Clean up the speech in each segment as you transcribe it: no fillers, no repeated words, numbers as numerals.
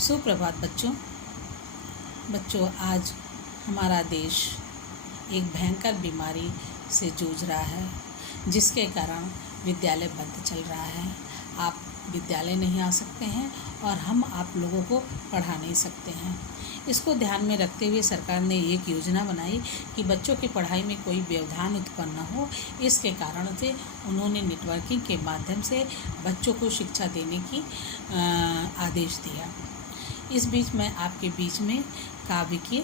सुप्रभात बच्चों। आज हमारा देश एक भयंकर बीमारी से जूझ रहा है, जिसके कारण विद्यालय बंद चल रहा है। आप विद्यालय नहीं आ सकते हैं और हम आप लोगों को पढ़ा नहीं सकते हैं। इसको ध्यान में रखते हुए सरकार ने एक योजना बनाई कि बच्चों की पढ़ाई में कोई व्यवधान उत्पन्न न हो। इसके कारण से उन्होंने नेटवर्किंग के माध्यम से बच्चों को शिक्षा देने की आदेश दिया। इस बीच मैं आपके बीच में काव्य के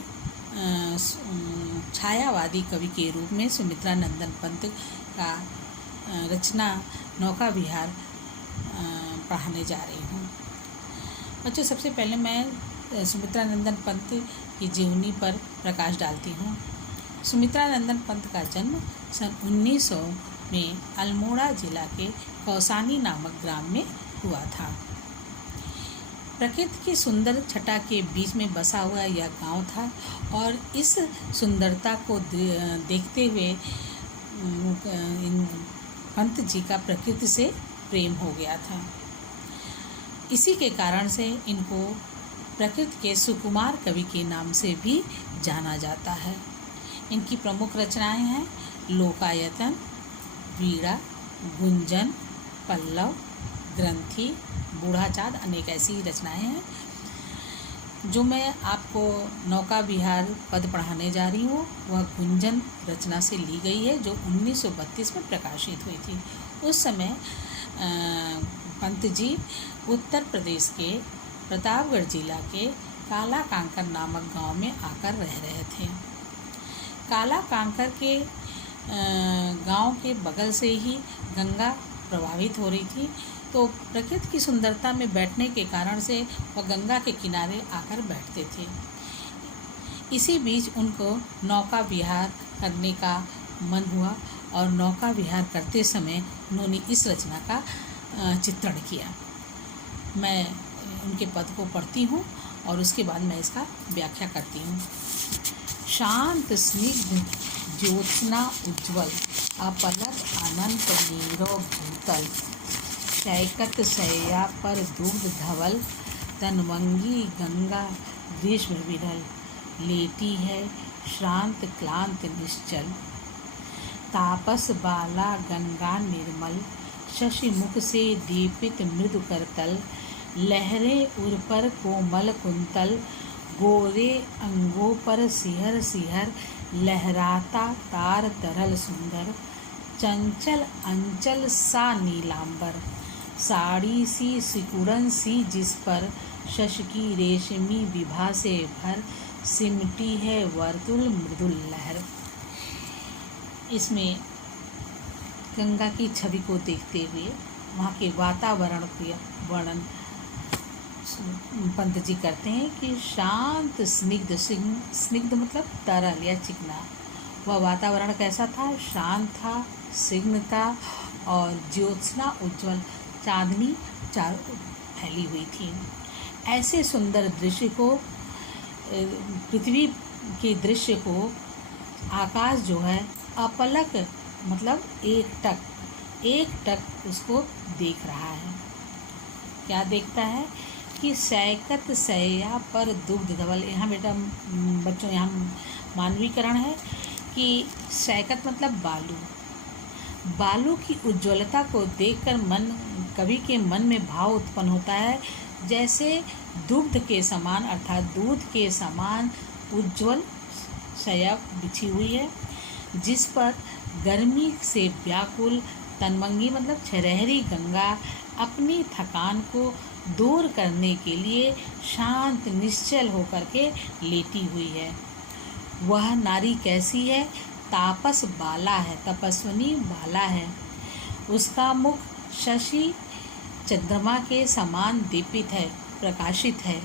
छायावादी कवि के रूप में सुमित्रा नंदन पंत का रचना नौका विहार पढ़ाने जा रही हूँ। बच्चों, सबसे पहले मैं सुमित्रा नंदन पंत की जीवनी पर प्रकाश डालती हूँ। सुमित्रा नंदन पंत का जन्म सन 1900 में अल्मोड़ा जिला के कौसानी नामक ग्राम में हुआ था। प्रकृति की सुंदर छटा के बीच में बसा हुआ यह गांव था और इस सुंदरता को देखते हुए पंत जी का प्रकृति से प्रेम हो गया था। इसी के कारण से इनको प्रकृति के सुकुमार कवि के नाम से भी जाना जाता है। इनकी प्रमुख रचनाएं हैं लोकायतन, वीणा, गुंजन, पल्लव, ग्रंथि, बूढ़ा चाँद, अनेक ऐसी रचनाएं हैं। जो मैं आपको नौका विहार पद पढ़ाने जा रही हूँ वह गुंजन रचना से ली गई है, जो 1932 में प्रकाशित हुई थी। उस समय पंत जी उत्तर प्रदेश के प्रतापगढ़ जिला के काला कांकर नामक गांव में आकर रह रहे थे। काला कांकर के गांव के बगल से ही गंगा प्रवाहित हो रही थी, तो प्रकृति की सुंदरता में बैठने के कारण से वह गंगा के किनारे आकर बैठते थे। इसी बीच उनको नौका विहार करने का मन हुआ और नौका विहार करते समय उन्होंने इस रचना का चित्रण किया। मैं उनके पद को पढ़ती हूँ और उसके बाद मैं इसका व्याख्या करती हूँ। शांत स्निग्ध ज्योत्सना उज्ज्वल, अपलक अनंत नीरव भूतल, शैकत शैया पर दुग्ध धवल, तनवंगी गंगा ग्रीष्म विरल, लेटी है श्रांत क्लांत निश्चल, तापस बाला गंगा निर्मल, शशि मुख से दीपित मृदु करतल, लहरें उर पर कोमल कुंतल, गोरे अंगों पर सिहर सिहर, लहराता तार तरल सुंदर, चंचल अंचल सा नीलांबर, साड़ी सी सिकुड़न सी जिस पर शश की रेशमी विभा से भर, सिमटी है वर्तुल मृदुल लहर। इसमें गंगा की छवि को देखते हुए वहाँ के वातावरण के वर्णन पंत जी करते हैं कि शांत स्निग्ध, स्निग्ध मतलब तरल या चिकना। वह वातावरण कैसा था? शांत था, स्निग्ध था और ज्योत्सना उज्ज्वल, चांदनी चारों फैली हुई थी। ऐसे सुंदर दृश्य को, पृथ्वी के दृश्य को आकाश जो है अपलक मतलब एक टक उसको देख रहा है। क्या देखता है कि सैकत सैया पर दुग्ध धवल। यहाँ बेटा बच्चों यहाँ मानवीकरण है कि सैकत मतलब बालू की उज्ज्वलता को देखकर कवि के मन में भाव उत्पन्न होता है, जैसे दुग्ध के समान अर्थात दूध के समान उज्ज्वल शैया बिछी हुई है, जिस पर गर्मी से व्याकुल तनवंगी मतलब छरहरी गंगा अपनी थकान को दूर करने के लिए शांत निश्चल होकर के लेटी हुई है। वह नारी कैसी है? तापस बाला है, तपस्विनी बाला है। उसका मुख शशि चंद्रमा के समान दीपित है, प्रकाशित है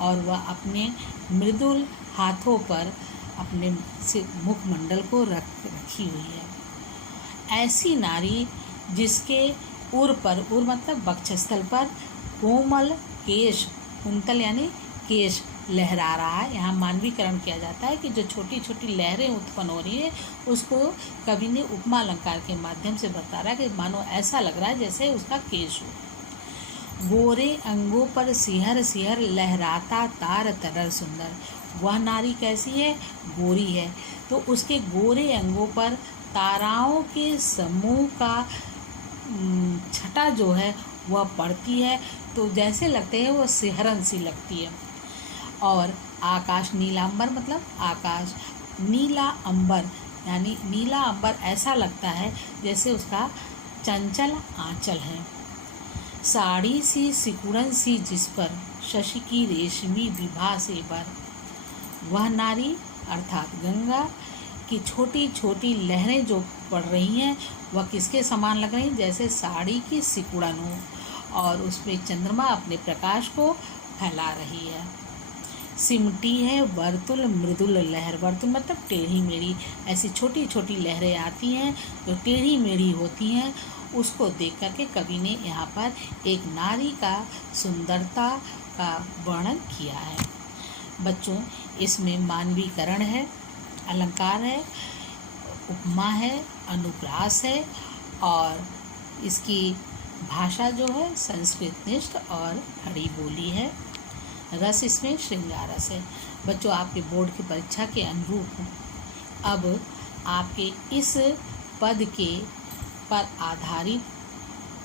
और वह अपने मृदुल हाथों पर अपने मुखमंडल को रखी हुई है। ऐसी नारी जिसके उर मतलब वक्षस्थल पर कोमल केश, कुंतल यानी केश लहरा रहा है। यहाँ मानवीकरण किया जाता है कि जो छोटी छोटी लहरें उत्पन्न हो रही है उसको कवि ने उपमा अलंकार के माध्यम से बता रहा है कि मानो ऐसा लग रहा है जैसे उसका केश हो। गोरे अंगों पर सिहर सिहर लहराता तार तरर सुंदर। वह नारी कैसी है? गोरी है। तो उसके गोरे अंगों पर ताराओं के समूह का छटा जो है वह पड़ती है, तो जैसे लगते हैं वो सिहरन सी लगती है। और आकाश नीलांबर मतलब आकाश, नीला अंबर यानी नीला अंबर ऐसा लगता है जैसे उसका चंचल आंचल है। साड़ी सी सिकुड़न सी जिस पर शशि की रेशमी विभा से बर। वह नारी अर्थात गंगा की छोटी छोटी लहरें जो पड़ रही हैं वह किसके समान लग रही हैं? जैसे साड़ी की सिकुड़न हो और उसमें चंद्रमा अपने प्रकाश को फैला रही है। सिमटी है वर्तुल मृदुल लहर। वर्तुल मतलब टेढ़ी मेढ़ी, ऐसी छोटी छोटी लहरें आती हैं जो टेढ़ी मेढ़ी होती हैं। उसको देख करके कवि ने यहाँ पर एक नारी का सुंदरता का वर्णन किया है। बच्चों, इसमें मानवीकरण है, अलंकार है, उपमा है, अनुप्रास है और इसकी भाषा जो है संस्कृतनिष्ठ और खड़ी बोली है। रस इसमें श्रृंगार रस है। बच्चों, आपके बोर्ड की परीक्षा के अनुरूप अब आपके इस पद के पर आधारित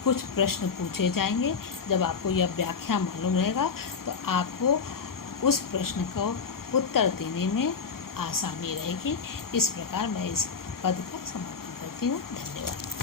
कुछ प्रश्न पूछे जाएंगे। जब आपको यह व्याख्या मालूम रहेगा तो आपको उस प्रश्न को उत्तर देने में आसानी रहेगी। इस प्रकार मैं इस पद का समापन करती हूँ। धन्यवाद।